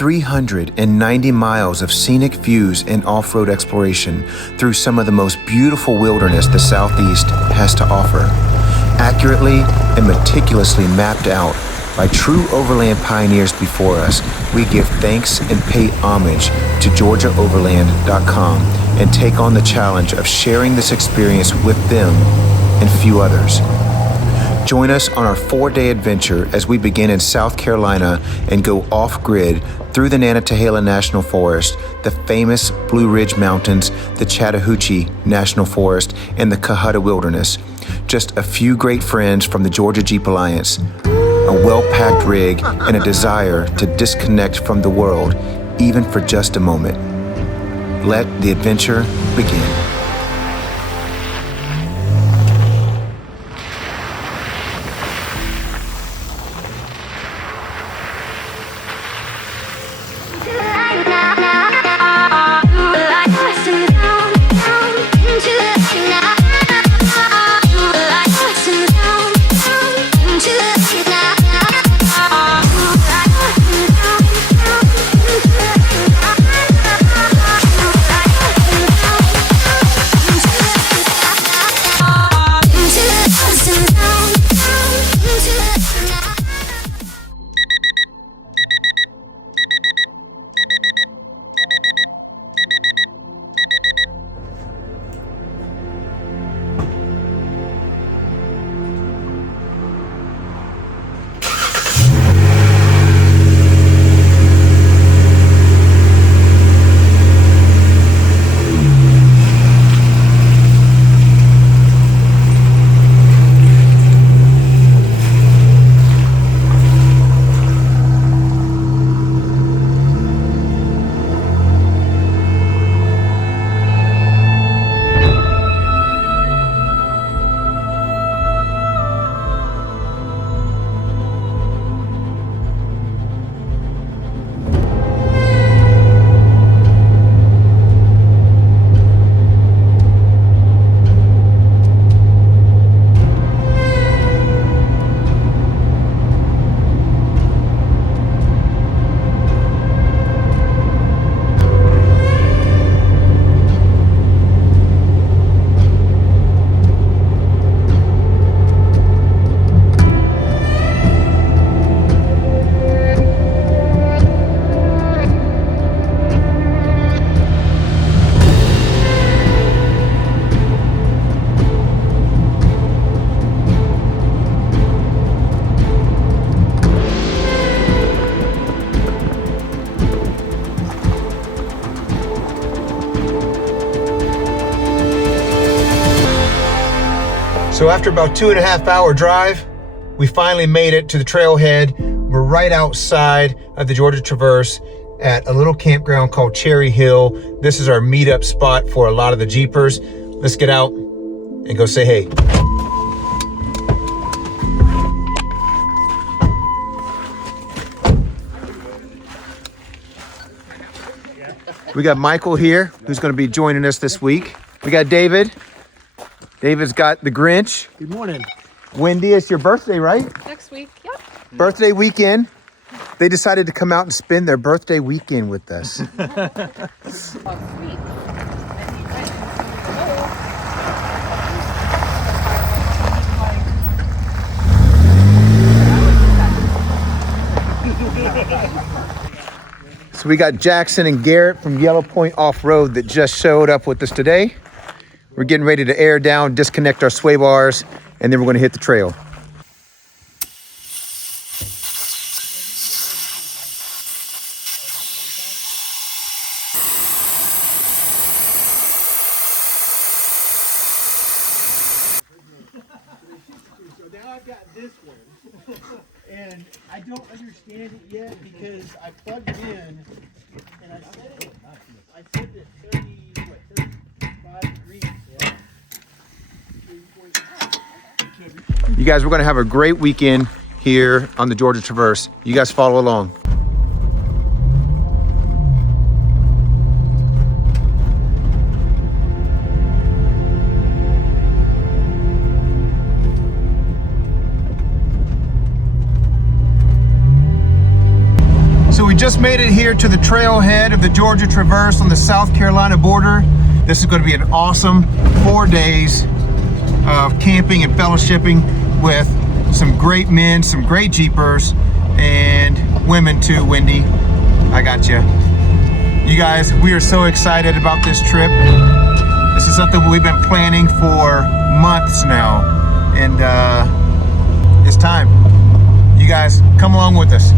390 miles of scenic views and off-road exploration through some of the most beautiful wilderness the Southeast has to offer. Accurately and meticulously mapped out by true overland pioneers before us, we give thanks and pay homage to GeorgiaOverland.com and take on the challenge of sharing this experience with them and few others. Join us on our 4-day adventure as we begin in South Carolina and go off-grid through the Nantahala National Forest, the famous Blue Ridge Mountains, the Chattahoochee National Forest, and the Cohutta Wilderness. Just a few great friends from the Georgia Jeep Alliance, a well-packed rig, and a desire to disconnect from the world, even for just a moment. Let the adventure begin. So after about 2.5 hour drive, we finally made it to the trailhead. We're right outside of the Georgia Traverse at a little campground called Cherry Hill. This is our meetup spot for a lot of the Jeepers. Let's get out and go say hey. We got Michael here, who's going to be joining us this week. We got David. David's got the Grinch. Good morning. Wendy, it's your birthday, right? Next week, yep. Birthday weekend. They decided to come out and spend their birthday weekend with us. So we got Jackson and Garrett from Yellowpoint Off-Road that just showed up with us today. We're getting ready to air down, disconnect our sway bars, and then we're going to hit the trail. So now I've got this one, and I don't understand it yet because I plugged it in, and I set it at 35 degrees. Yeah. You guys, we're going to have a great weekend here on the Georgia Traverse. You guys follow along. So we just made it here to the trailhead of the Georgia Traverse on the South Carolina border. This is going to be an awesome 4 days of camping and fellowshipping with some great men, some great Jeepers, and women too, Wendy. I got you. You guys, we are so excited about this trip. This is something we've been planning for months now, and it's time. You guys, come along with us.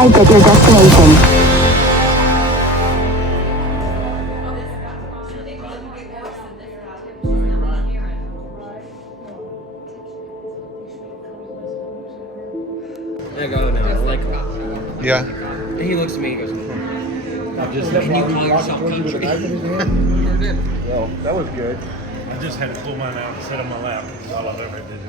arrived at your destination. I go now, like, Yeah. and he looks at me and goes, can you call yourself country? Well, that was good. I just had to pull mine out and sit on my lap. That's all I've ever did.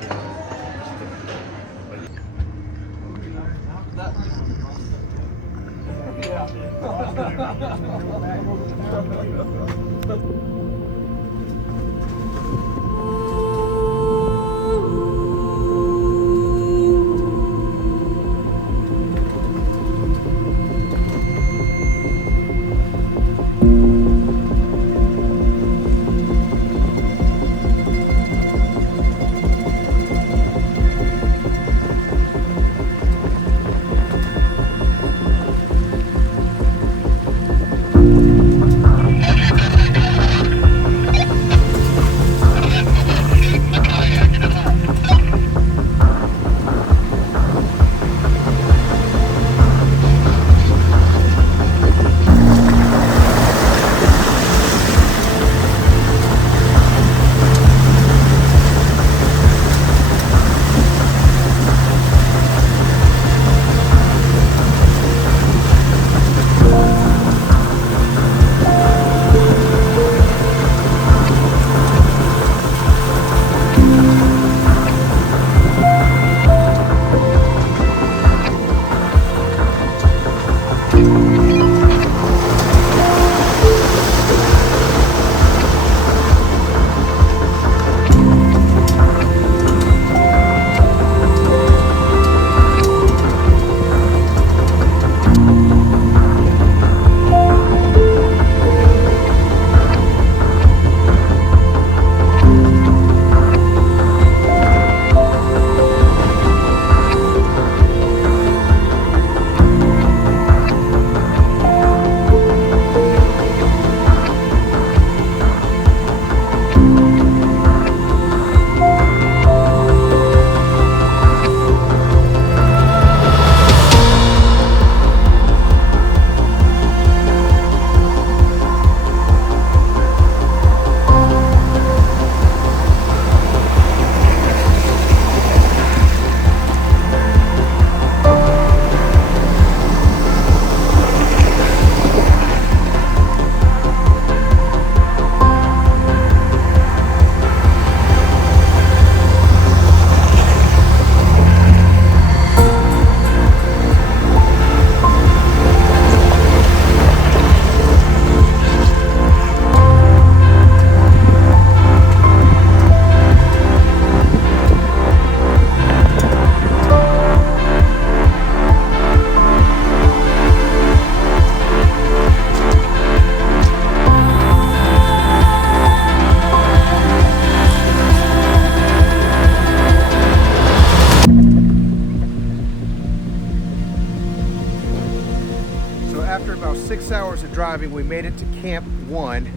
driving. We made it to Camp 1,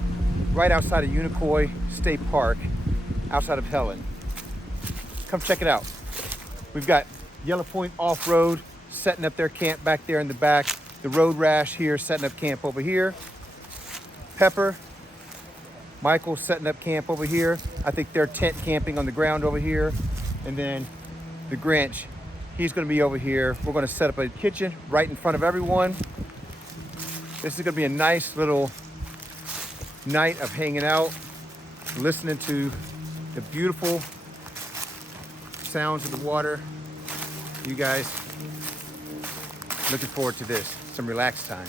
right outside of Unicoi State Park, outside of Helen. Come check it out. We've got Yellowpoint Off-Road setting up their camp back there in the back. The Road Rash here setting up camp over here. Pepper, Michael setting up camp over here. I think they're tent camping on the ground over here. And then the Grinch, he's gonna be over here. We're gonna set up a kitchen right in front of everyone. This is gonna be a nice little night of hanging out, listening to the beautiful sounds of the water. You guys, looking forward to this, some relaxed time.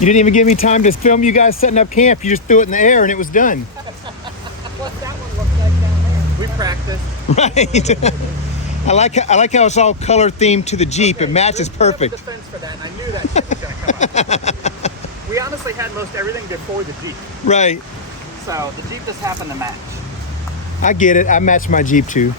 You didn't even give me time to film you guys setting up camp. You just threw it in the air and it was done. What's that one look like down there? We practiced. Right. I like how it's all color themed to the Jeep. Okay, it matches perfect. Defense for that, and I knew that shit was gonna come up. We honestly had most everything before the Jeep, Right. so the Jeep just happened to match. I get it. I match my Jeep too.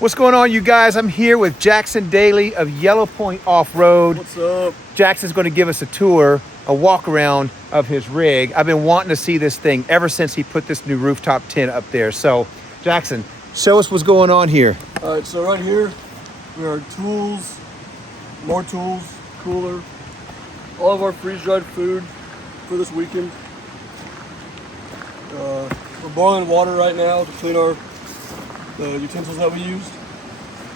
What's going on, you guys? I'm here with Jackson Daly of Yellowpoint Off-Road. What's up? Jackson's going to give us a tour, a walk around of his rig. I've been wanting to see this thing ever since he put this new rooftop tent up there. So, Jackson, show us what's going on here. All right, so right here, we are tools, more tools, cooler, all of our freeze-dried food for this weekend. We're boiling water right now to clean our utensils that we used.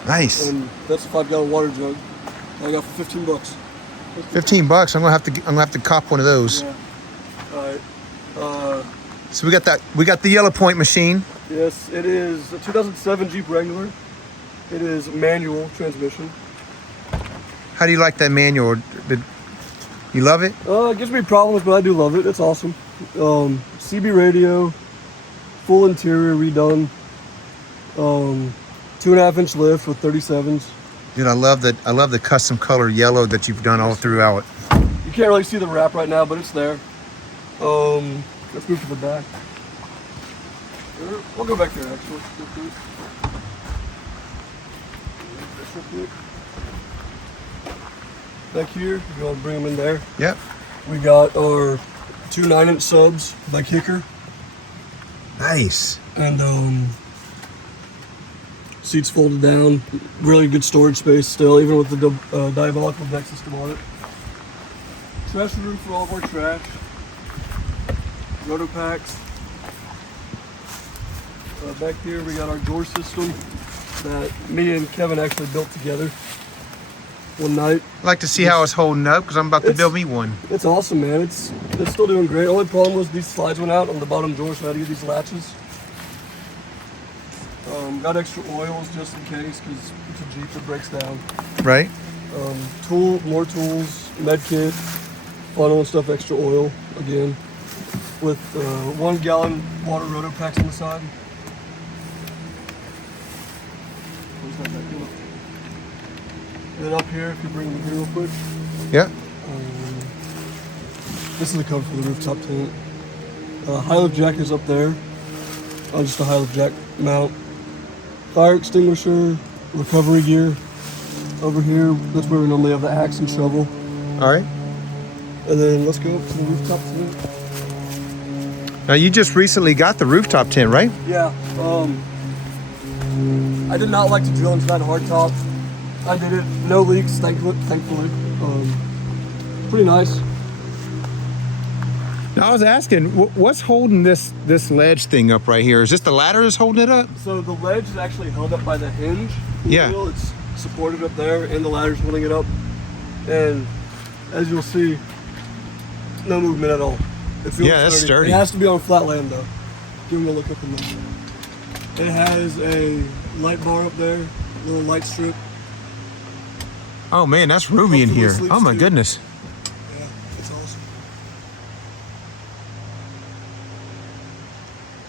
Nice. And that's a 5-gallon water jug I got for $15. $15. I'm gonna have to cop one of those. Yeah. All right. So we got the Yellowpoint machine. Yes, it is a 2007 Jeep Wrangler. It is manual transmission. How do you like that manual? You love it? It gives me problems, but I do love it. It's awesome. CB radio, full interior redone. 2.5-inch lift with 37s. Dude, I love the custom color yellow that you've done all throughout. You can't really see the wrap right now, but it's there. Let's move to the back. We'll go back there actually. Back here, if you want to bring them in there. Yep. We got our 2 9-inch subs by Kicker. Nice. And seats folded down. Really good storage space still, even with the diabolical deck system on it. trash room for all of our trash. Roto packs. Back here we got our door system that me and Kevin actually built together one night. I'd like to see how it's holding up because I'm about to build me one. It's awesome, man. It's still doing great. Only problem was these slides went out on the bottom drawer, so I had to get these latches. Got extra oils just in case because it's a Jeep that breaks down. Right? More tools, med kit, funnel and stuff, extra oil again, with 1 gallon water roto packs on the side. And then up here, if you bring them here real quick. Yeah. This is the cover for the rooftop tent. High lift jack is up there. Just a high lift jack mount. Fire extinguisher, recovery gear. Over here, that's where we normally have the axe and shovel. All right. And then let's go up to the rooftop tent. Now you just recently got the rooftop tent, right? Yeah. I did not like to drill into that hard top. I did it, no leaks, thankfully. Pretty nice. Now I was asking, what's holding this ledge thing up right here? Is this the ladder that's holding it up? So the ledge is actually held up by the hinge. Yeah. It's supported up there, and the ladder's holding it up. And as you'll see, no movement at all. It feels Yeah, that's sturdy. It has to be on flat land though. Give me a look up in there. It has a light bar up there, little light strip. Oh man, that's roomy in here. Oh my goodness. Yeah, it's awesome.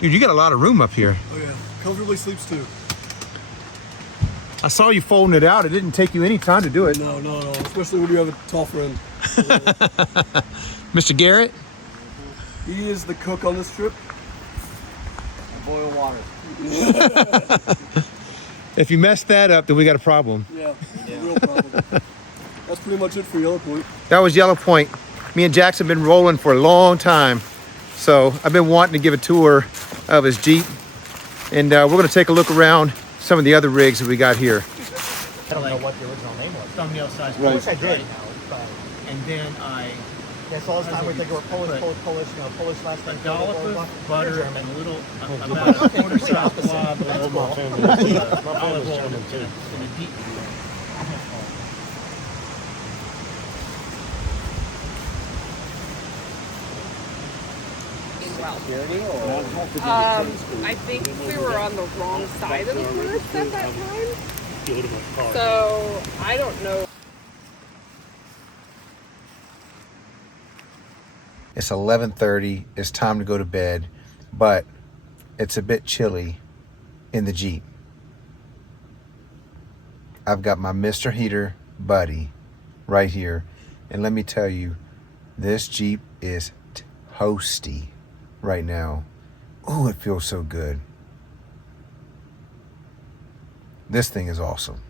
Dude, you got a lot of room up here. Oh yeah, comfortably sleeps too. I saw you folding it out. It didn't take you any time to do it. No, not at all. Especially when you have a tall friend. Mr. Garrett? He is the cook on this trip. I boil water. If you mess that up, then we got a problem. Yeah, real problem. That's pretty much it for Yellowpoint. That was Yellowpoint. Me and Jackson have been rolling for a long time. So I've been wanting to give a tour of his Jeep. And we're going to take a look around some of the other rigs that we got here. I don't know what the original name was. Thumbnail size. I wish I did. And then I Yes, all this time we think we're Polish last name. dollop of butter German. and a little, about a quarter size blob of olive oil in a deep. I think we were on the wrong side of the forest at that time. So I don't know. It's 11:30. It's time to go to bed, but it's a bit chilly in the Jeep. I've got my Mr. Heater buddy right here. And let me tell you, this Jeep is toasty right now. Oh, it feels so good. This thing is awesome.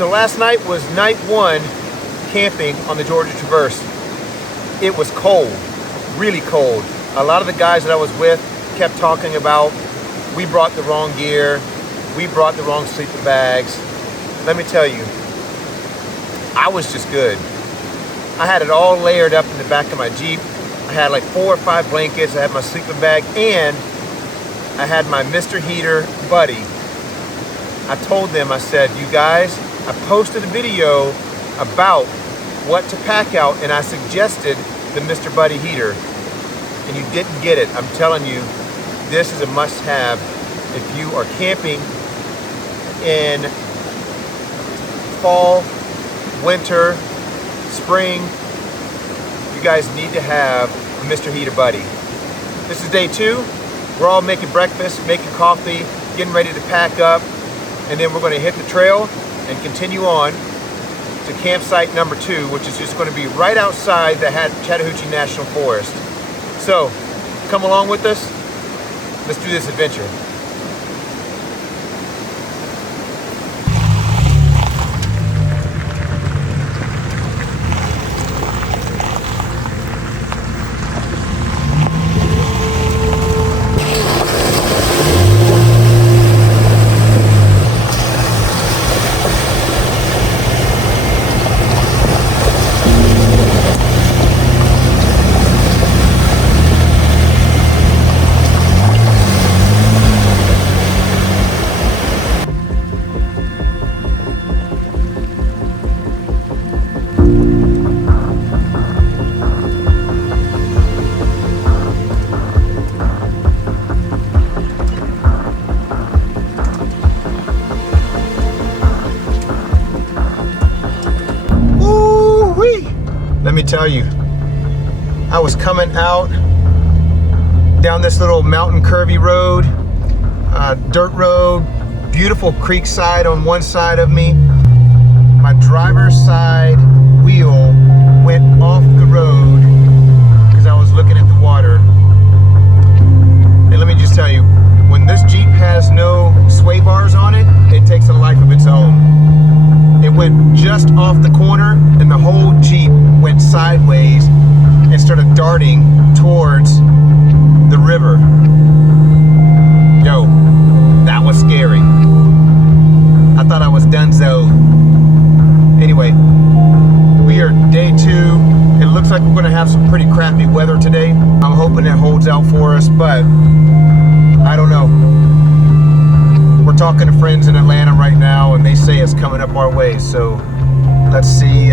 So last night was night 1 camping on the Georgia Traverse. It was cold, really cold. A lot of the guys that I was with kept talking about, we brought the wrong gear, we brought the wrong sleeping bags. Let me tell you, I was just good. I had it all layered up in the back of my Jeep. I had like 4 or 5 blankets, I had my sleeping bag, and I had my Mr. Heater buddy. I told them, I said, you guys, I posted a video about what to pack out, and I suggested the Mr. Buddy heater, and you didn't get it. I'm telling you, this is a must-have if you are camping in fall, winter, spring. You guys need to have a Mr. Heater Buddy. This is day 2. We're all making breakfast, making coffee, getting ready to pack up, and then we're going to hit the trail and continue on to campsite number 2, which is just going to be right outside the Chattahoochee National Forest. So, come along with us. Let's do this adventure. Let me tell you, I was coming out down this little mountain curvy road, dirt road, beautiful creek side on one side of me. My driver's side wheel went off the road because I was looking at the water. And let me just tell you, when this Jeep has no sway bars on it, it takes a life of its own. It went just off the corner and the whole Jeep went sideways and started darting towards the river. Yo, that was scary. I thought I was donezo. Anyway, we are day 2. It looks like we're gonna have some pretty crappy weather today. I'm hoping it holds out for us, but I don't know. We're talking to friends in Atlanta right now, and they say it's coming up our way. So let's see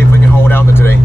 if we can hold out today.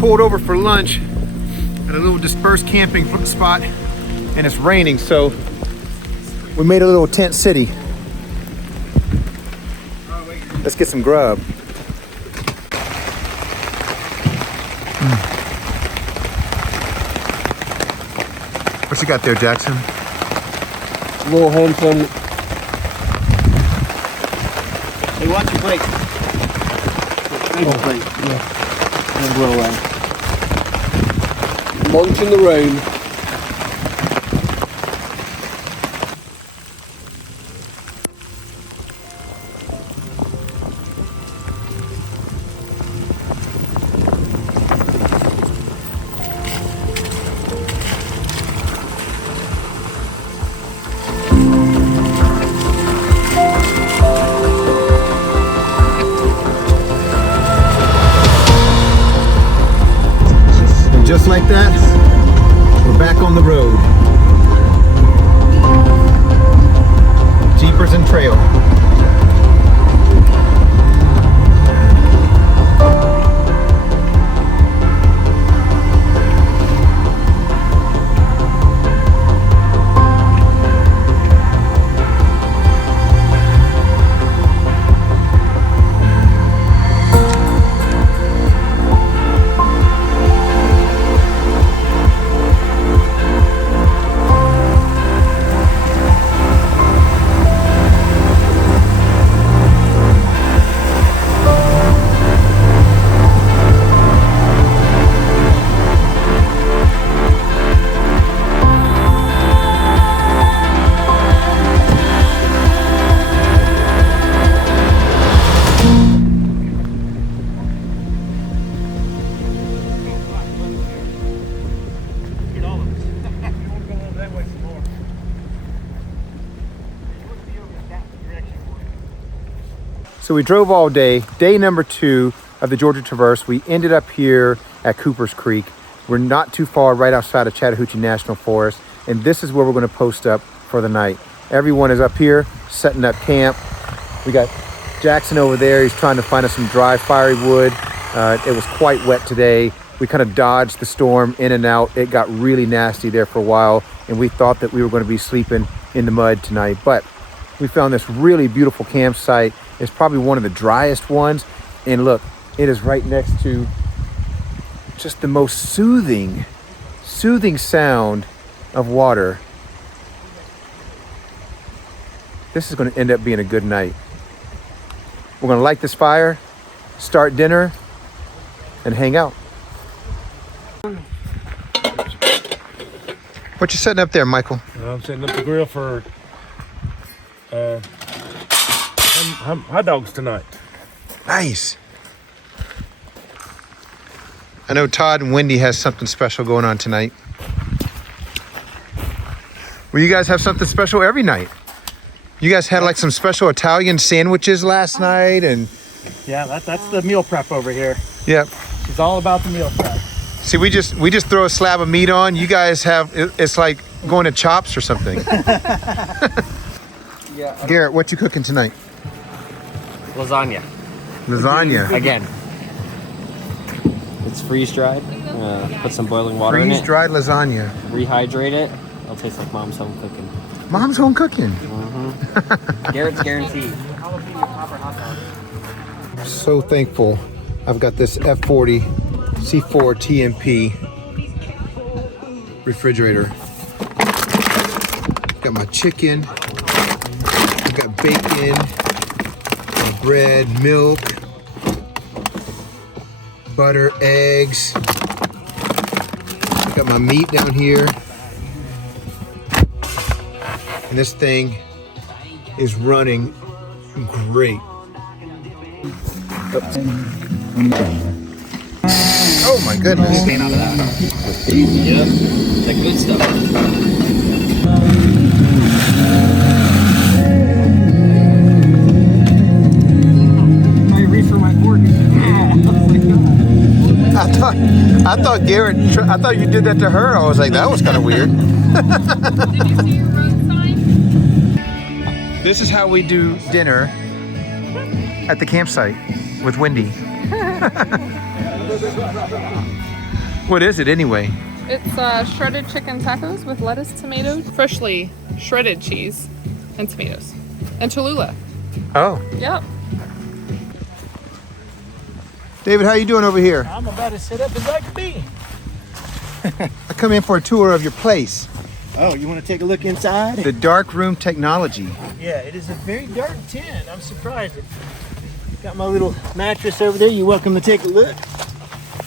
Pulled over for lunch at a little dispersed camping spot, and it's raining, so we made a little tent city. Let's get some grub. What you got there, Jackson? A little hand from. Hey, watch your plate. great. Yeah. And blow away. Lunch in the rain. Just like that, we're back on the road. Jeepers and trail. So we drove all day. Day number 2 of the Georgia Traverse. We ended up here at Cooper's Creek. We're not too far, right outside of Chattahoochee National Forest. And this is where we're going to post up for the night. Everyone is up here setting up camp. We got Jackson over there. He's trying to find us some dry fiery wood. It was quite wet today. We kind of dodged the storm in and out. It got really nasty there for a while. And we thought that we were going to be sleeping in the mud tonight. But we found this really beautiful campsite. It's probably one of the driest ones. And look, it is right next to just the most soothing sound of water. This is going to end up being a good night. We're going to light this fire, start dinner, and hang out. What you setting up there, Michael? I'm setting up the grill for hot dogs tonight. Nice. I know Todd and Wendy has something special going on tonight. Well, you guys have something special every night. You guys had like some special Italian sandwiches last night, and Yeah, that's the meal prep over here. yep. She's all about the meal prep. See, we just throw a slab of meat on. You guys have, it's like going to Chops or something. Yeah. Garrett, what you cooking tonight? Lasagna. Lasagna. Again. It's freeze dried. Put some boiling water in it. Freeze-dried lasagna. Rehydrate it. It'll taste like mom's home cooking. Mom's home cooking. Garrett's guaranteed. So thankful I've got this F40 C4 TMP refrigerator. Got my chicken, I've got bacon, my bread, milk, butter, eggs. I got my meat down here. And this thing is running great. Oh my goodness. Yeah. The good stuff. I reach for my fork. I thought Garrett, I thought you did that to her. I was like, that was kind of weird. Did you see your road sign? This is how we do dinner at the campsite with Wendy. What is it anyway? It's shredded chicken tacos with lettuce, tomatoes, freshly shredded cheese, and tomatoes, and Cholula. Oh, Yep. David, how you doing over here? I'm about as set up as I can be. I come in for a tour of your place, Oh, you want to take a look inside? the dark room technology. Yeah, it is a very dark tent. I'm surprised. Got my little mattress over there. You're welcome to take a look.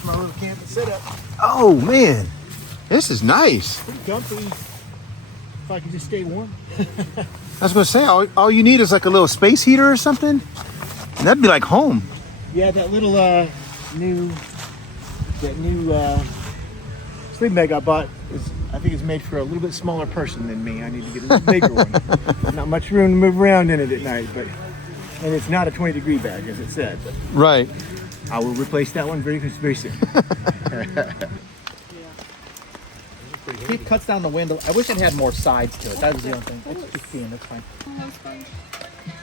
My little camping setup. Oh man, this is nice. Pretty comfy. If I can just stay warm. I was gonna say, all you need is like a little space heater or something. And that'd be like home. Yeah, that little new sleeping bag I bought I think it's made for a little bit smaller person than me. I need to get a little bigger one. Not much room to move around in it at night, and it's not a 20-degree bag as it said. But Right. I will replace that one very soon. It cuts down the window. I wish it had more sides to it. That was the only thing. It's just being, that's fine.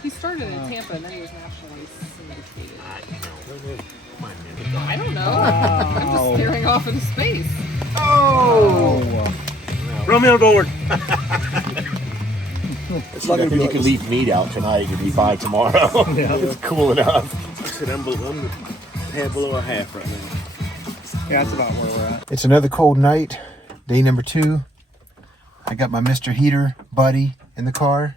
He started in Tampa and then he was nationally syndicated. I don't know. I'm just staring off into space. Oh! Romeo board. It's like you can leave meat out tonight and be fine tomorrow. It's cool enough. I said I'm a hair below a half right now. Yeah, that's about where we're at. It's another cold night, day number 2. I got my Mr. Heater buddy in the car.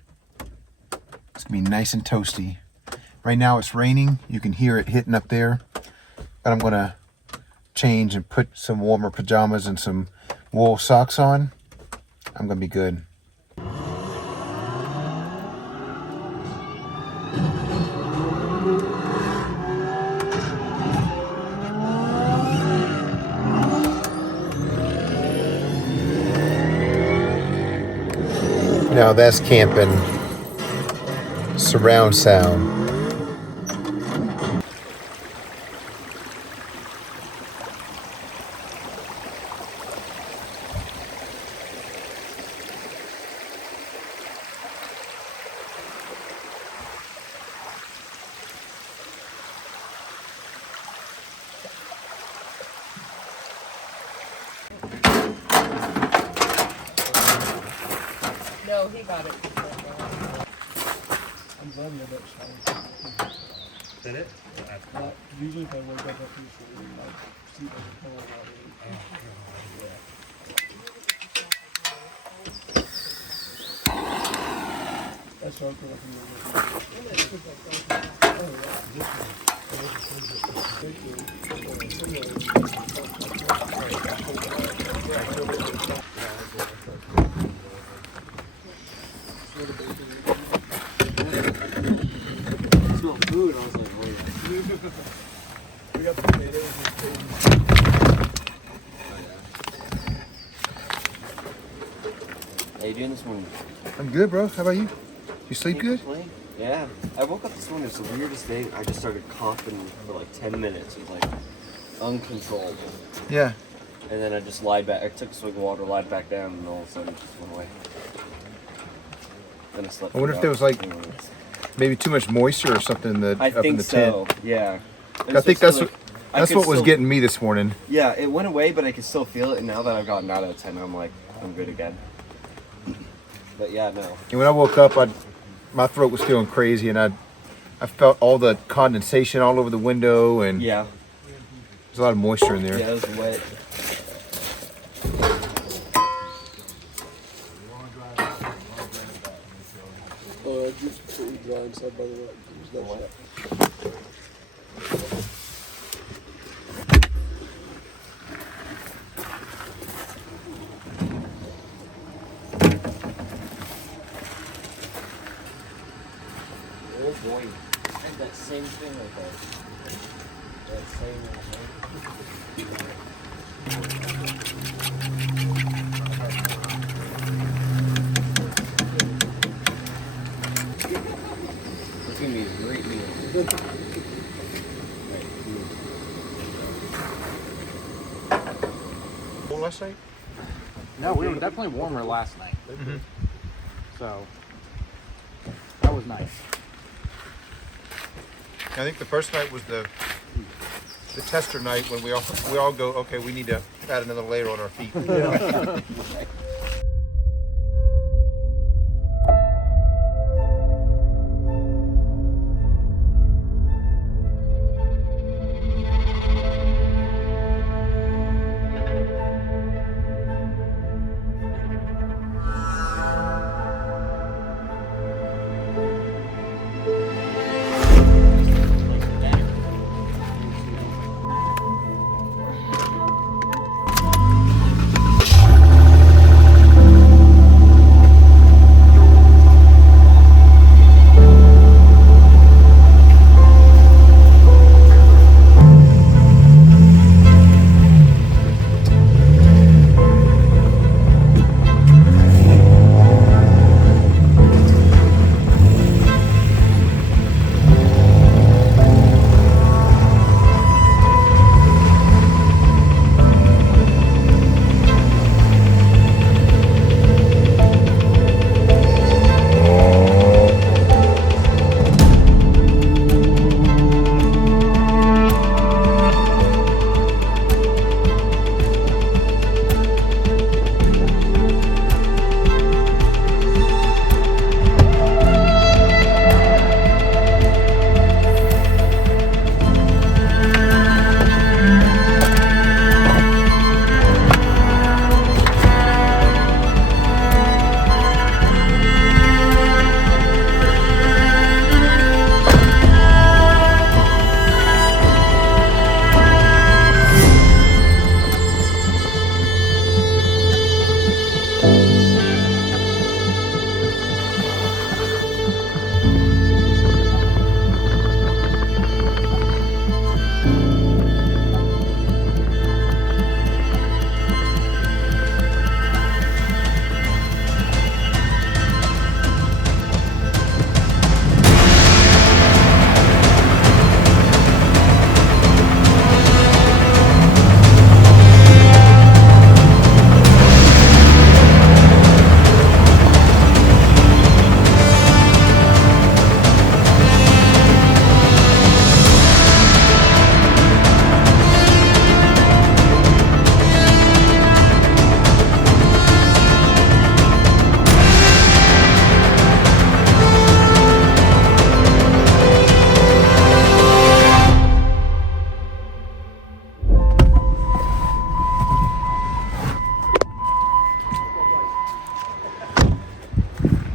It's gonna be nice and toasty. Right now it's raining. You can hear it hitting up there. But I'm gonna change and put some warmer pajamas and some wool socks on. I'm gonna be good. Now that's camping surround sound. No, he got it. I'm glad you that shower. Is that it? Usually if I wake up after sleep, I sleep like a whole lot. That's so Smell food. I was like, oh yeah. We got potatoes How you doing this morning? I'm good, bro. How about you? You sleep good? Yeah. I woke up this morning. It's the weirdest day. I just started coughing for like 10 minutes. It was like uncontrollable. Yeah. And then I just lied back. I took a swig of water, lied back down, and all of a sudden it just went away. Then I slept. I wonder for if there was about like 20 minutes. maybe too much moisture or something in the I up in think the so. tent. Yeah. I think that's Like, that's I what could was still- getting me this morning. Yeah, it went away, but I could still feel it. And now that I've gotten out of the tent, I'm like, I'm good again. But yeah, no. And when I woke up, my throat was feeling crazy, and I felt all the condensation all over the window, and Yeah. there's a lot of moisture in there. Yeah, it was wet. just pretty dry inside, by the way. There's no shot. Oh boy. I had that same thing like that same It's gonna be a great meal. Last night? No, we were definitely warmer last night. So that was nice. I think the first night was the tester night when we all go, okay, we need to add another layer on our feet.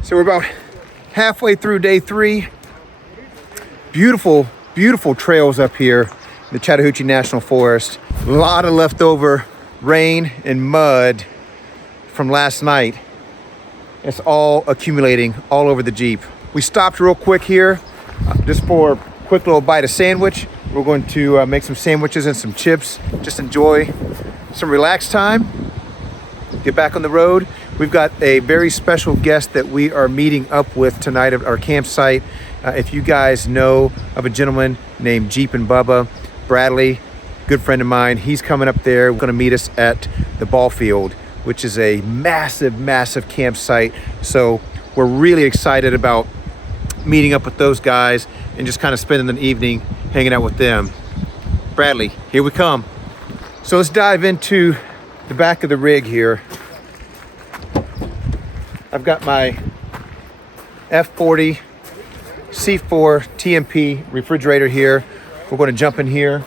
So we're about halfway through day 3. Beautiful, beautiful trails up here in the Chattahoochee National Forest. A lot of leftover rain and mud from last night. It's all accumulating all over the Jeep. We stopped real quick here just for a quick little bite of sandwich. We're going to make some sandwiches and some chips. Just enjoy some relaxed time. Get back on the road. We've got a very special guest that we are meeting up with tonight at our campsite. If you guys know of a gentleman named Jeepin Bubba, Bradley, good friend of mine, he's coming up there. We're going to meet us at the ball field, which is a massive, massive campsite. So we're really excited about meeting up with those guys and just kind of spending the evening hanging out with them. Bradley, here we come. So let's dive into the back of the rig here. I've got my F40 C4 TMP refrigerator here. We're going to jump in here,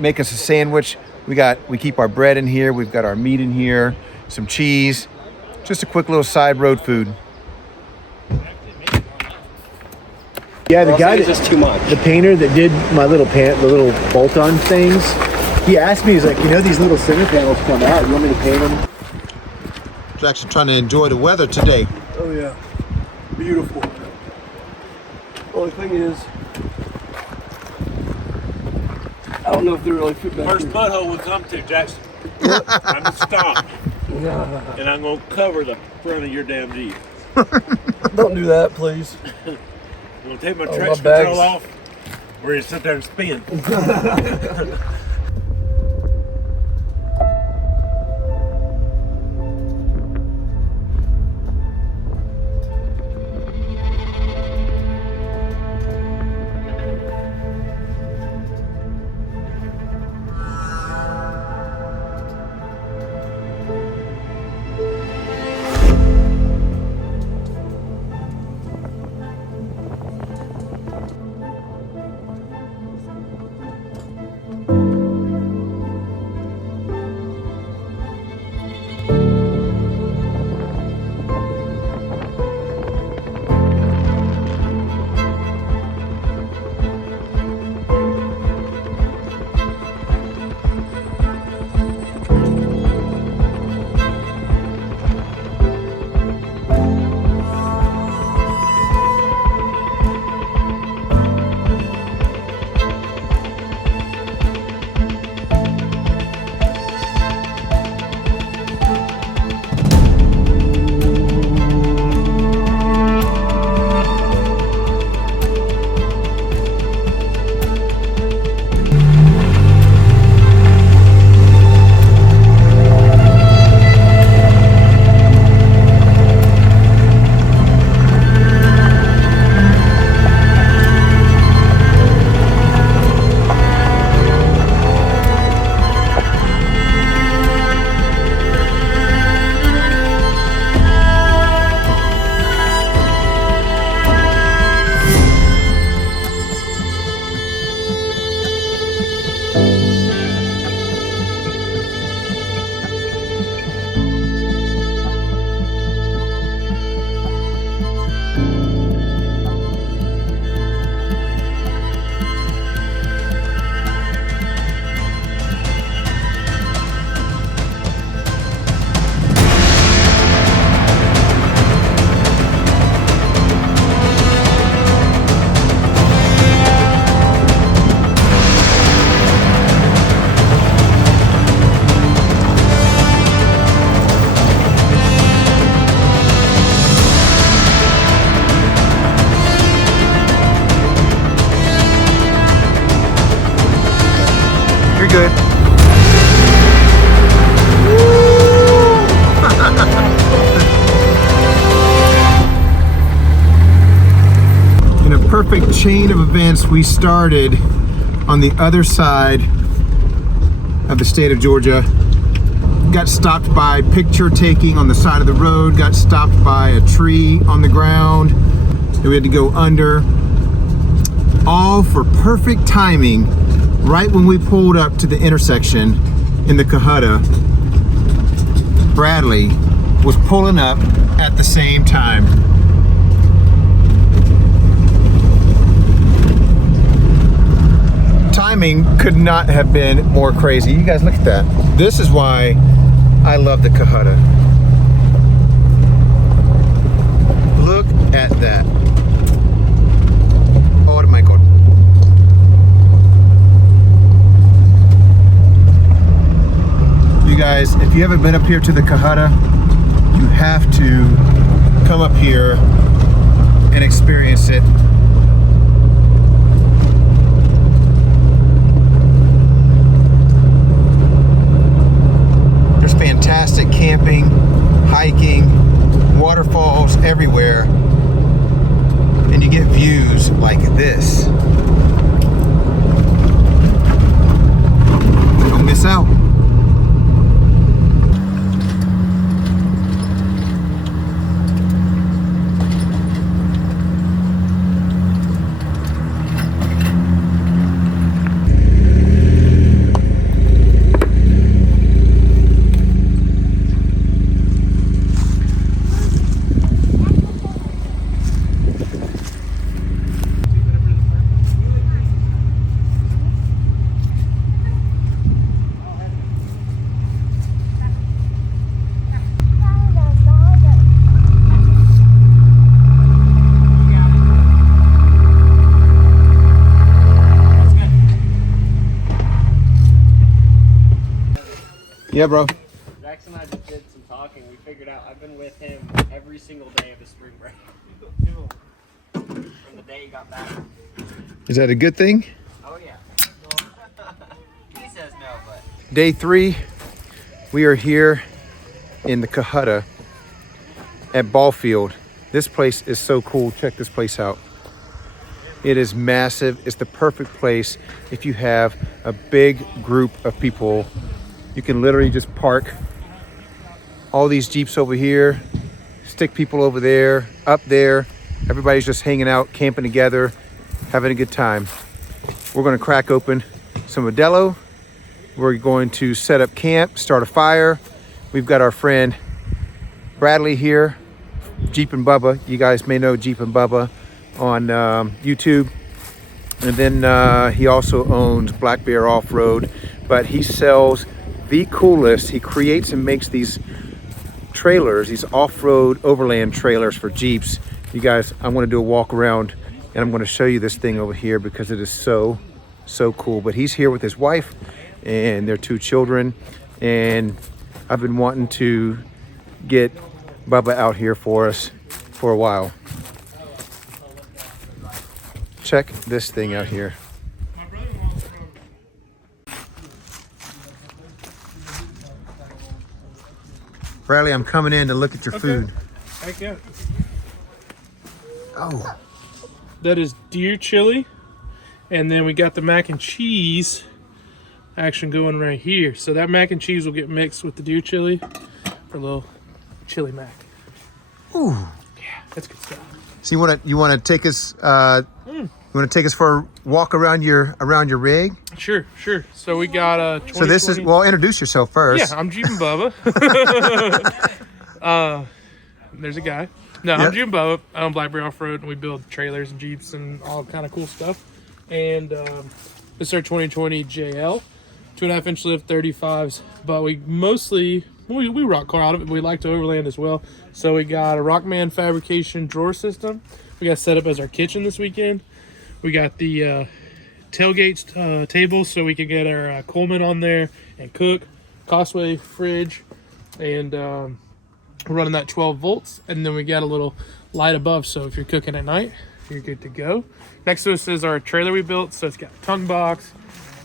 make us a sandwich. We keep our bread in here. We've got our meat in here, some cheese, just a quick little side road food. Yeah, the guy just too much. the painter that did my little the little bolt-on things, he asked me, he's like, you know, these little center panels come out. You want me to paint them? We're actually trying to enjoy the weather today. Oh yeah, beautiful. Only thing is, I don't know if they really fit back First here. butthole we come to, Jackson. I'm gonna stop. And I'm gonna cover the front of your damn Jeep. Don't do that, please. I'm gonna take my Oh, traction my bags. control off. We're gonna sit there and spin. Good. In a perfect chain of events, we started on the other side of the state of Georgia. Got stopped by picture taking on the side of the road, got stopped by a tree on the ground that we had to go under. All for perfect timing. Right when we pulled up to the intersection in the Cohutta, Bradley was pulling up at the same time. Timing could not have been more crazy. You guys look at that. This is why I love the Cohutta. Look at that. Oh my God. You guys, if you haven't been up here to the Cohutta, you have to come up here and experience it. There's fantastic camping, hiking, waterfalls everywhere, and you get views like this. Don't miss out. Yeah, bro. Jackson and I just did some talking. We figured out I've been with him every single day of his spring break. From the day he got back. Is that a good thing? Oh yeah. He says no, but. Day 3, we are here in the Cohutta at Ballfield. This place is so cool. Check this place out. It is massive. It's the perfect place if you have a big group of people. You can literally just park all these Jeeps over here, stick people over there, up there. Everybody's just hanging out, camping together, having a good time. We're gonna crack open some Modelo. We're going to set up camp, start a fire. We've got our friend Bradley here, Jeepin Bubba. You guys may know Jeepin Bubba on YouTube. And then he also owns Black Bear Off-Road, but he sells the coolest. He creates and makes these trailers, these off-road overland trailers for Jeeps. You guys, I'm gonna do a walk around and I'm gonna show you this thing over here because it is so cool. But he's here with his wife and their 2 children, and I've been wanting to get Bubba out here for us for a while. Check this thing out here. Bradley, I'm coming in to look at your food. Heck yeah. Oh. That is deer chili. And then we got the mac and cheese action going right here. So that mac and cheese will get mixed with the deer chili for a little chili mac. Ooh. Yeah, that's good stuff. So you wanna take us you wanna take us for a walk around your rig? Sure. So we got So this is, well, introduce yourself first. Yeah, I'm Jeepin Bubba. There's a guy. No, Yep. I'm Jeepin Bubba. I own Black Bear Off-Road, and we build trailers and Jeeps and all kind of cool stuff. And this is our 2020 JL, 2.5-inch lift 35s. But we mostly, we rock car out of it, but we like to overland as well. So we got a Rockman fabrication drawer system. We got set up as our kitchen this weekend. We got the tailgate table so we can get our Coleman on there and cook. Costway fridge, and we're running that 12 volts. And then we got a little light above, so if you're cooking at night, you're good to go. Next to us is our trailer we built. So it's got a tongue box,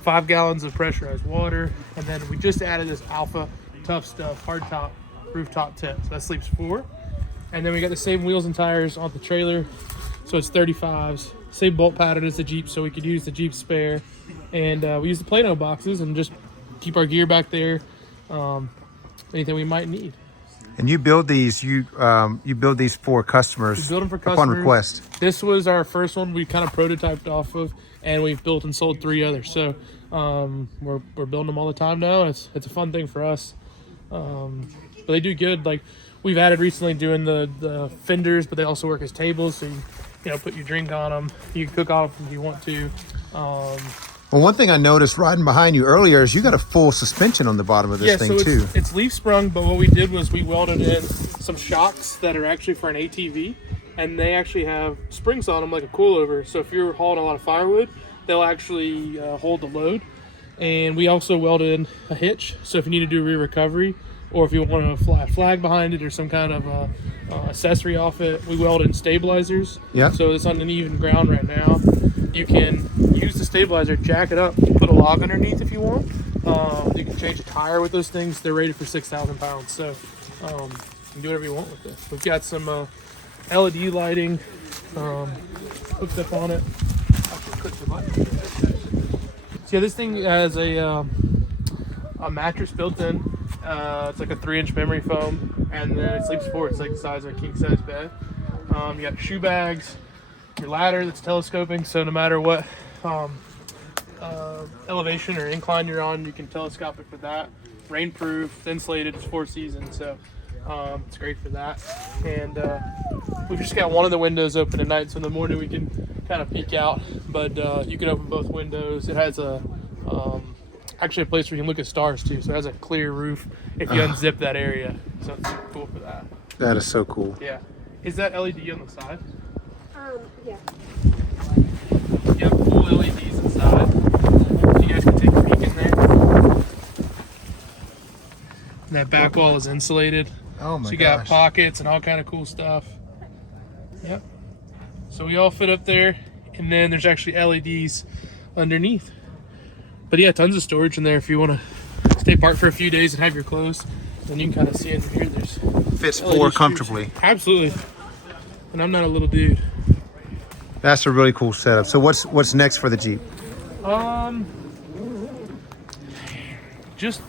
5 gallons of pressurized water, and then we just added this Alpha Tough Stuff hardtop rooftop tent. So that sleeps 4. And then we got the same wheels and tires on the trailer. So it's 35s, same bolt pattern as the Jeep, so we could use the Jeep spare. And we use the Plano boxes and just keep our gear back there, anything we might need. And you build these, you build these for customers, We build them for customers. upon request. This was our first one we kind of prototyped off of, and we've built and sold 3 others. So we're building them all the time now. It's a fun thing for us. But they do good. Like we've added recently doing the fenders, but they also work as tables, so you know, put your drink on them. You can cook off them if you want to. Well, one thing I noticed riding behind you earlier is you got a full suspension on the bottom of this thing too. It's leaf sprung, but what we did was we welded in some shocks that are actually for an ATV, and they actually have springs on them like a coilover. So if you're hauling a lot of firewood, they'll actually hold the load. And we also welded in a hitch, so if you need to do rear recovery, or if you want to fly a flag behind it or some kind of accessory off it, we welded in stabilizers. Yeah. So it's on uneven ground right now. You can use the stabilizer, jack it up, put a log underneath if you want. You can change a tire with those things. They're rated for 6,000 pounds, so you can do whatever you want with this. We've got some LED lighting hooked up on it. So yeah, this thing has a mattress built in. It's like a 3-inch memory foam, and then it sleeps forward. It's like the size of a king-size bed. You got shoe bags, your ladder that's telescoping, so no matter what elevation or incline you're on, you can telescope it for that. Rainproof, it's insulated, it's 4 seasons, so it's great for that. And we've just got one of the windows open at night, so in the morning we can kind of peek out, but you can open both windows. It has a actually a place where you can look at stars too, so it has a clear roof if you unzip that area, so it's super cool for that. That is so cool. Yeah. Is that LED on the side? Yeah. You have full LEDs inside, so you guys can take a peek in there. And that back wall is insulated. Oh my So you gosh. got pockets and all kind of cool stuff. Yep. So we all fit up there, and then there's actually LEDs underneath. But yeah, tons of storage in there if you want to stay parked for a few days and have your clothes. Then you can kind of see under here. There's Fits LED 4 shoes. comfortably. Absolutely. And I'm not a little dude. That's a really cool setup. So what's next for the Jeep? Just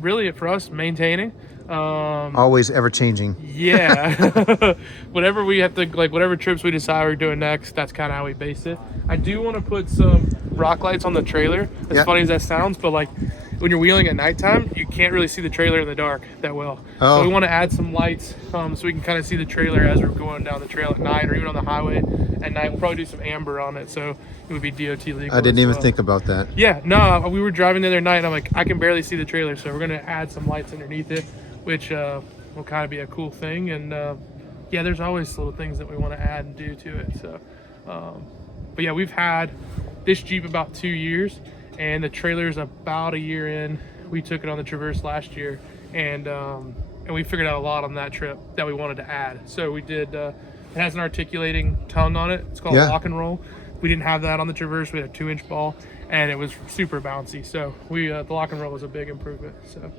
really for us maintaining. Always ever changing. Yeah. Whatever we have to, like, whatever trips we decide we're doing next, that's kind of how we base it. I do want to put some rock lights on the trailer, as funny as that sounds, but like when you're wheeling at nighttime, you can't really see the trailer in the dark that well. So we want to add some lights so we can kind of see the trailer as we're going down the trail at night, or even on the highway at night. We'll probably do some amber on it, so it would be DOT legal. I didn't even think about that. Yeah, no, we were driving the other night, and I'm like, I can barely see the trailer, so we're going to add some lights underneath it, which will kind of be a cool thing. And yeah, there's always little things that we want to add and do to it. So, but yeah, we've had this Jeep about 2 years, and the trailer's about a year in. We took it on the Traverse last year, and we figured out a lot on that trip that we wanted to add. So we did. It has an articulating tongue on it. It's called lock and roll. We didn't have that on the Traverse. We had a 2-inch ball, and it was super bouncy. So we the lock and roll was a big improvement. So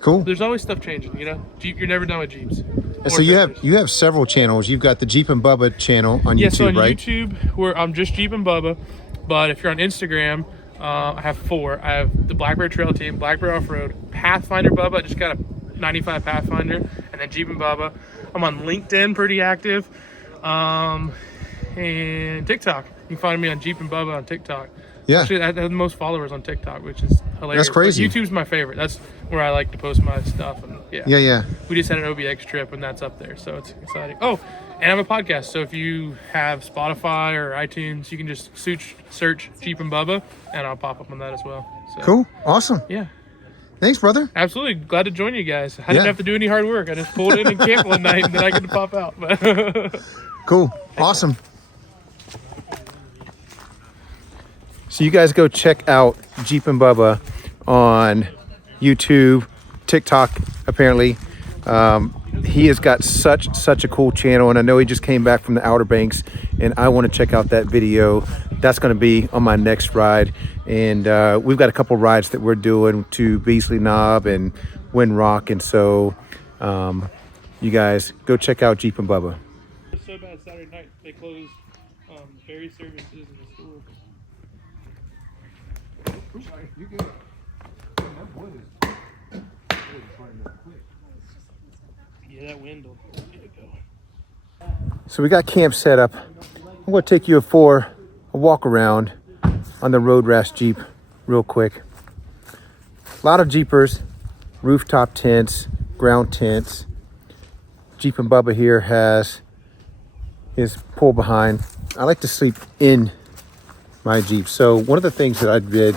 cool. There's always stuff changing, you know. Jeep, you're never done with Jeeps. And so you have several channels. You've got the Jeepin Bubba channel on YouTube, so on right? YouTube, I'm just Jeepin Bubba. But if you're on Instagram, I have 4. I have the Black Bear Trail Team, Black Bear Off-Road, Pathfinder Bubba, just got a 95 Pathfinder, and then Jeepin Bubba. I'm on LinkedIn, pretty active, and TikTok. You can find me on Jeepin Bubba on TikTok. Yeah. Actually, I have the most followers on TikTok, which is hilarious. That's crazy. But YouTube's my favorite. That's where I like to post my stuff. And Yeah. We just had an OBX trip, and that's up there, so it's exciting. Oh, and I have a podcast, so if you have Spotify or iTunes, you can just search Jeepin Bubba, and I'll pop up on that as well. So, Cool. Awesome. Yeah. Thanks, brother. Absolutely. Glad to join you guys. I didn't have to do any hard work. I just pulled in and camped one night, and then I get to pop out. Cool. Awesome. So you guys go check out Jeepin Bubba on YouTube, TikTok, apparently. He has got such a cool channel, and I know he just came back from the Outer Banks, and I want to check out that video. That's going to be on my next ride, and we've got a couple rides that we're doing to Beasley Knob and Wind Rock, and so you guys go check out Jeepin Bubba. It's so bad Saturday night they closed ferry services in the school. You good. That wood is burning up quick. Yeah, that wind will get it going. So we got camp set up. I'm going to take you for a walk around on the Road Rash Jeep real quick. A lot of Jeepers, rooftop tents, ground tents. Jeepin Bubba here has his pull behind. I like to sleep in my Jeep. So one of the things that I did,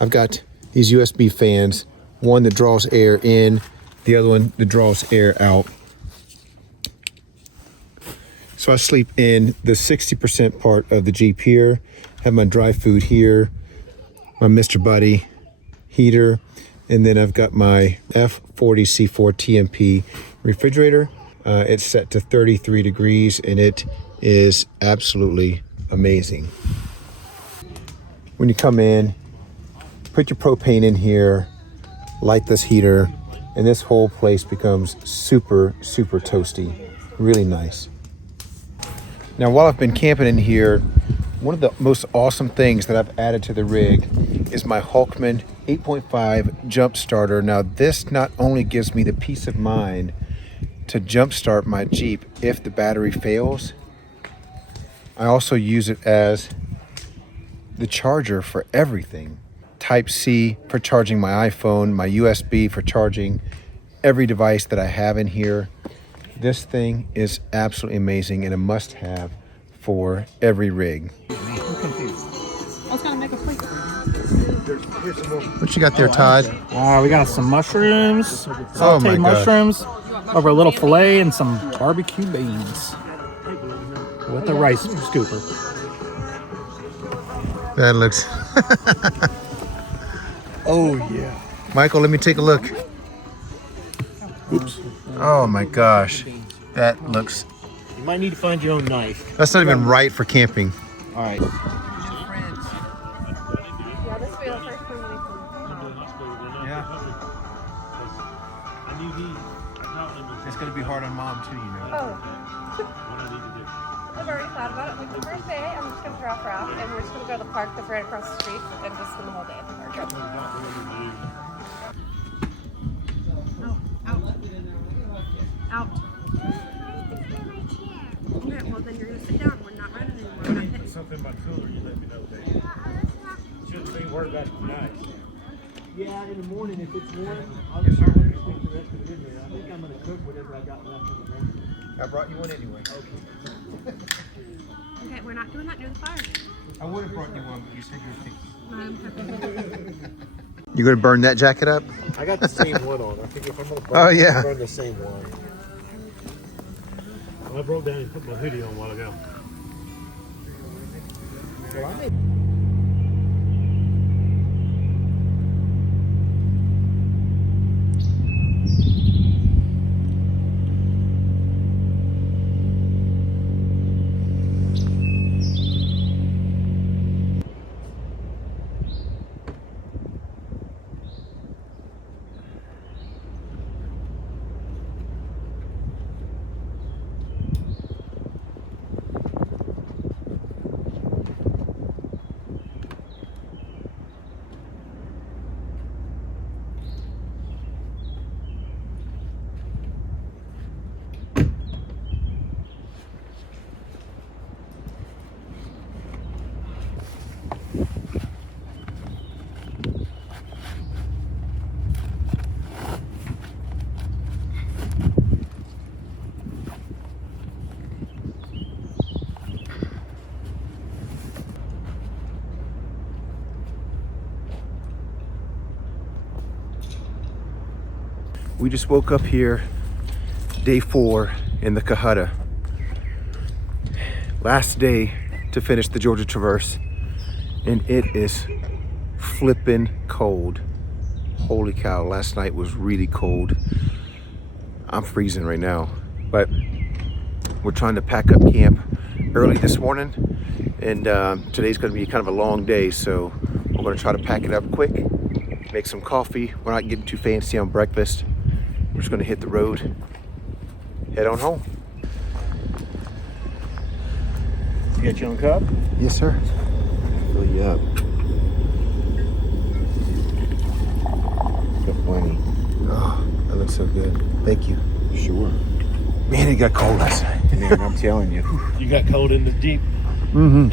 I've got these USB fans, one that draws air in, the other one that draws air out. So I sleep in the 60% part of the Jeep here, have my dry food here, my Mr. Buddy heater, and then I've got my F40C4 TMP refrigerator. It's set to 33 degrees and it is absolutely amazing. When you come in, put your propane in here, light this heater, and this whole place becomes super, super toasty. Really nice. Now, while I've been camping in here, one of the most awesome things that I've added to the rig is my Hulkman 8.5 jump starter. Now, this not only gives me the peace of mind to jump start my Jeep if the battery fails, I also use it as the charger for everything. Type-C for charging my iPhone, my USB for charging every device that I have in here. This thing is absolutely amazing and a must-have for every rig. I was gonna make a plate. What you got there, Todd? We got some mushrooms, Oh my sauteed gosh. mushrooms, over a little filet and some barbecue beans with a rice scooper. That looks... Oh yeah. Michael, let me take a look. Oops. Oh my gosh. That looks... You might need to find your own knife. That's not even right for camping. All right. It's gonna be hard on Mom too, you know. Oh. I've already thought about it. Like the first day, I'm just gonna drop her off, and we're just gonna go to the park that's right across the street, and just spend the whole day at the park. Out. Okay, well then you're gonna sit down. We're not running anymore. We're not hitting. Something about cooler, you let me know, baby. Shouldn't be worried about it tonight. Yeah, in the morning if it's warm, I'll just stick the rest of it in there. I think I'm gonna cook whatever I got left in the morning. I brought you one anyway. Okay, we're not doing that near the fire. I would have brought you one, but you said you were Um, You gonna burn that jacket up? I got the same one on. I think if I'm gonna burn, Oh, yeah. I'll burn the same one. Well, I broke down and put my hoodie on a while ago. Well, I may We just woke up here, day 4 in the Cohutta. Last day to finish the Georgia Traverse, and it is flipping cold. Holy cow, last night was really cold. I'm freezing right now, but we're trying to pack up camp early this morning, and today's gonna be kind of a long day, so we're gonna try to pack it up quick, make some coffee. We're not getting too fancy on breakfast. We're just gonna hit the road, head on home. You got your own cup? Yes, sir. Fill you up. Got plenty. Oh, that looks so good. Thank you. Sure. Man, it got cold last night. Man, I'm telling you. You got cold in the Jeep. Mm-hmm.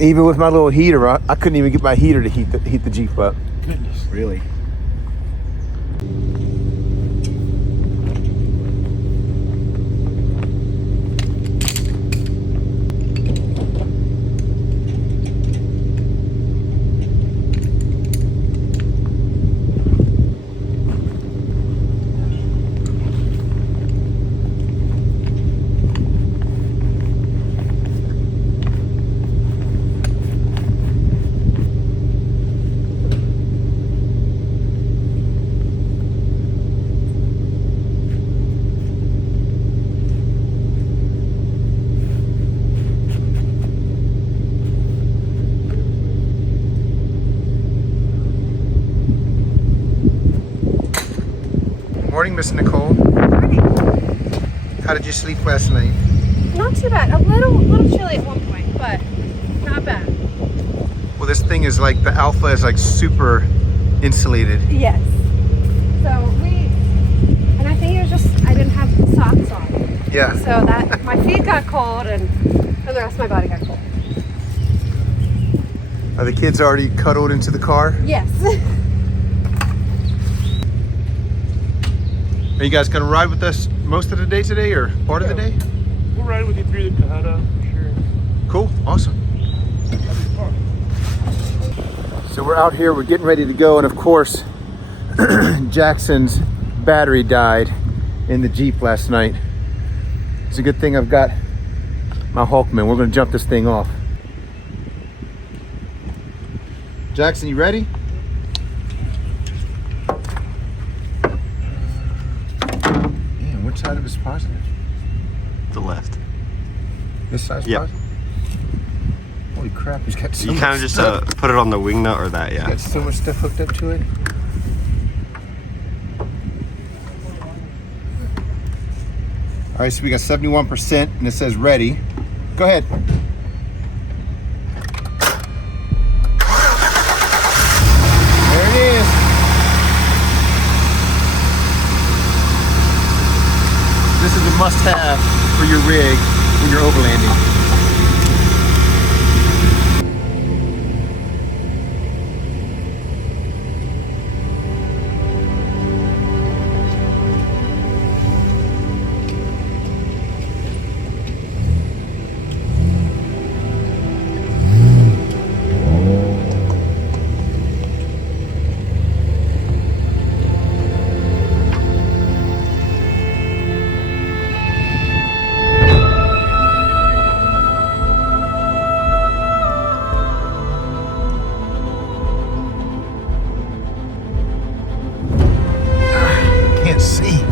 Even with my little heater, I couldn't even get my heater to heat the Jeep up. Goodness. Really? morning, Miss Nicole. Morning. How did you sleep last night? Not too bad. A little chilly at one point, but not bad. Well, this thing is like, the Alpha is like super insulated. Yes. So and I think it was just, I didn't have socks on. Yeah. So that, my feet got cold and the rest of my body got cold. Are the kids already cuddled into the car? Yes. Are you guys gonna ride with us most of the day today or part of the day? We'll ride with you through the Cohutta for sure. Cool, awesome. So we're out here, we're getting ready to go, and of course, Jackson's battery died in the Jeep last night. It's a good thing I've got my Hulkman. We're gonna jump this thing off. Jackson, you ready? Man, which side of it is positive? The left. This side's Yep. positive? Holy crap, he's got so You much kind of just stuff. put it on the wing nut or that, yeah. Got so much stuff hooked up to it. All right, so we got 71% and it says ready. Go ahead. There it is. This is a must-have for your rig when you're overlanding. Can't see.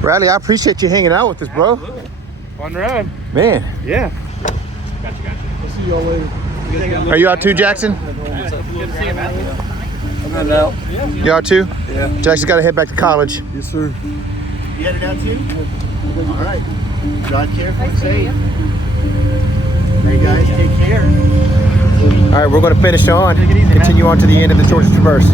Bradley, I appreciate you hanging out with us, bro. Absolutely. Fun ride. Man. Yeah. I'll see y'all later. Are you out too, Jackson? I'm headed out. You out too? Yeah. Jackson's got to head back to college. Yes, sir. You headed out too? All right. Drive careful and safe. Hey guys, take care. All right, we're going to finish on, Take it easy, continue on to the end of the Georgia Traverse.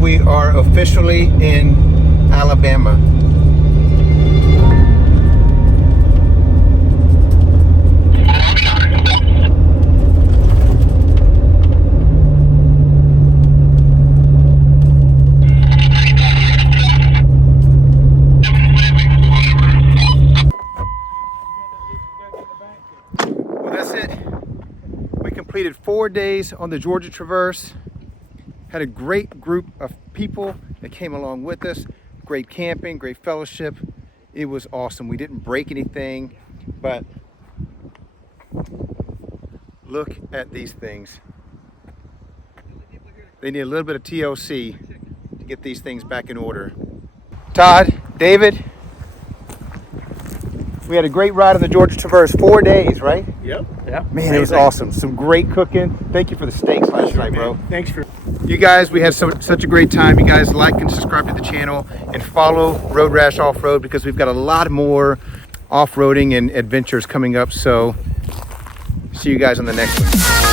We are officially in Alabama. Well, that's it. We completed 4 days on the Georgia Traverse. Had a great group of people that came along with us. Great camping, great fellowship. It was awesome. We didn't break anything, but look at these things. They need a little bit of TLC to get these things back in order. Todd, David, we had a great ride on the Georgia Traverse, 4 days, right? Yep. Man, it was awesome. Some great cooking. Thank you for the steaks last night, bro. Thanks for. You guys, we had such a great time. You guys like and subscribe to the channel and follow Road Rash Off-Road because we've got a lot more off-roading and adventures coming up. So see you guys on the next one.